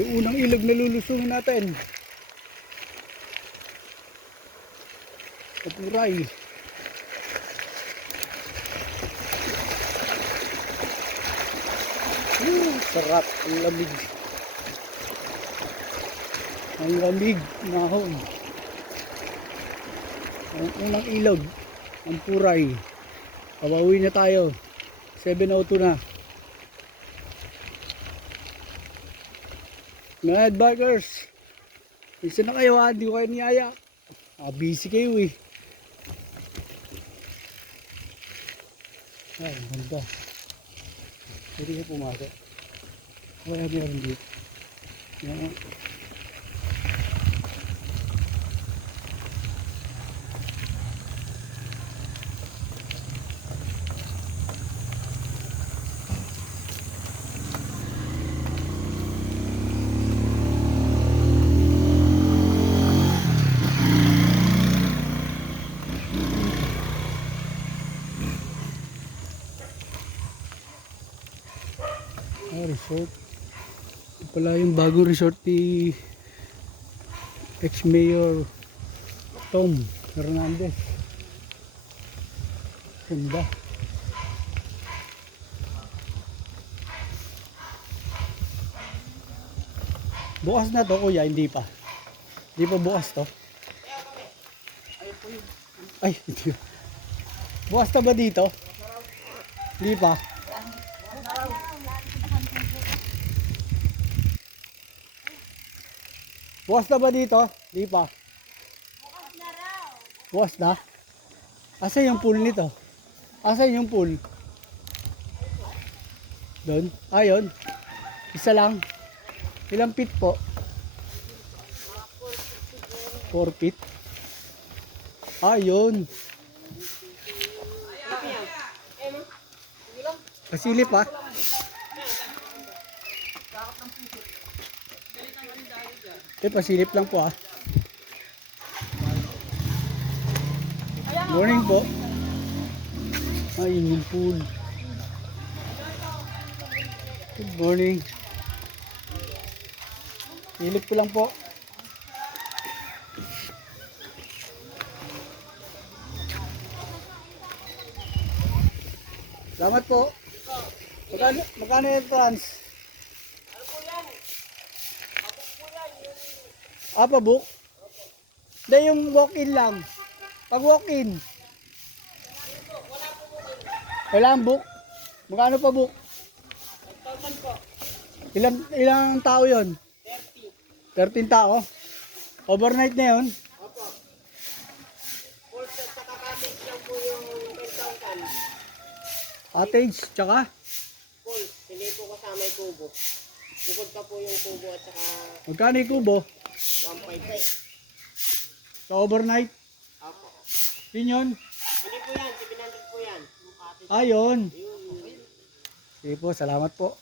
Yung unang ilog na lulusungin natin. Kapuray. Sarap. Ang lamig. Ang lamig. Nahon. Ang unang ilog. Ang Puray. Pabawi na tayo. 7:02 na. Mga bikers. Isa na kayo ha. Hindi ko kayo niyaya. Busy kayo eh. Ay, ganda. Pwede ka pumasok. Kaya meron dito. Yan. Resort. Pala yung bagong resort ni ex-mayor Tom Hernandez. Ganda. Bukas na to kuya, hindi pa. Hindi pa bukas to. Ay, hindi. Bukas na ba dito? Hindi pa. Bukas na ba dito? Di pa. Bukas na raw. Bukas na? Asa yung pool nito? Asa yung pool? Doon? Ayun. Isa lang. Ilang feet po? 4 feet. Ayun. Pasilip ha? Pasilip lang po ah. Morning po. Ay, yung pool. Good morning. Silip ko lang po. Salamat po. Magkano yung trans? Book? Hindi, yung walk-in lang. Pag walk-in. Wala ang book? Magkano pa book? Ilang tao yon? 13 tao? Overnight na yun? Opo. Full set sa cottage lang po yung 10,000. Cottage, tsaka? Full. Hindi po kasama yung kubo. Bukod pa po yung kubo at saka Magkano yung kubo? 1.5. Sa overnight? Opo. Yun yun? Hindi po yan. 700 po yan. Yung cottage. Ayun. Yun. Sige po, salamat po.